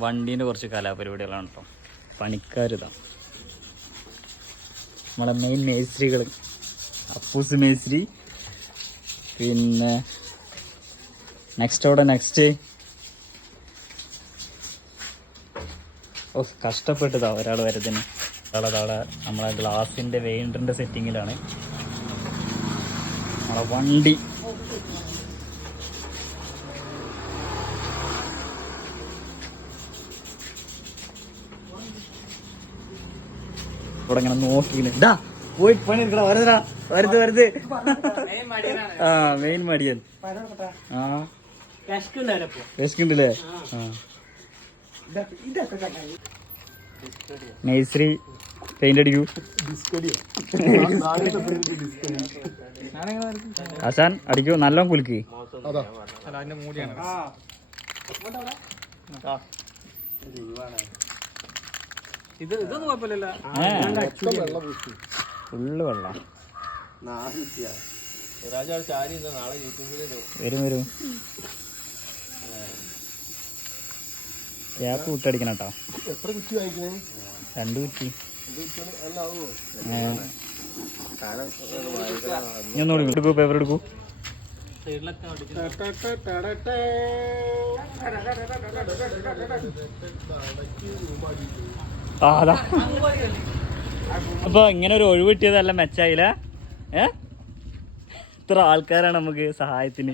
വണ്ടീൻ്റെ കുറച്ച് കലാപരിപാടികളാണ് കേട്ടോ. പണിക്കാരിതാ നമ്മളെ മെയിൻ മേസ്ത്രികൾ. അപ്പൂസ് മേസ്ത്രി, പിന്നെ നെക്സ്റ്റ് കഷ്ടപ്പെട്ടതാ ഒരാൾ വരത്തിന്. ഒരാളെ നമ്മളെ ഗ്ലാസിൻ്റെ വെയിൻഡറിൻ്റെ സെറ്റിങ്ങിലാണ് നമ്മളെ വണ്ടി. ഇവിടെ ഇങ്ങനെ നോക്കിയില്ല പോയി പണിയെടുക്കടാ, വരുത്. ആ മെയിൻ മടിയൻ. ആ വിശക്കുണ്ടല്ലേ? ആ മേസ്ത്രി പെയിന്റ് അടിക്കൂ. ആശാൻ അടിക്കൂ, നല്ലോണം കുലുക്ക്. ഫുള്ള് വെള്ളം വരും. ക്യാപ്പ് വിട്ടടിക്കണം കേട്ടോ. 2 കുറ്റി. ഒന്നുകൂടി എടുക്കൂ, പേപ്പർ എടുക്കൂ. അതാ അപ്പൊ ഇങ്ങനെ ഒരു ഒഴിവ് കിട്ടിയതല്ല മെച്ചായില്ല. ഇത്ര ആൾക്കാരാണ് നമുക്ക് സഹായത്തിന്.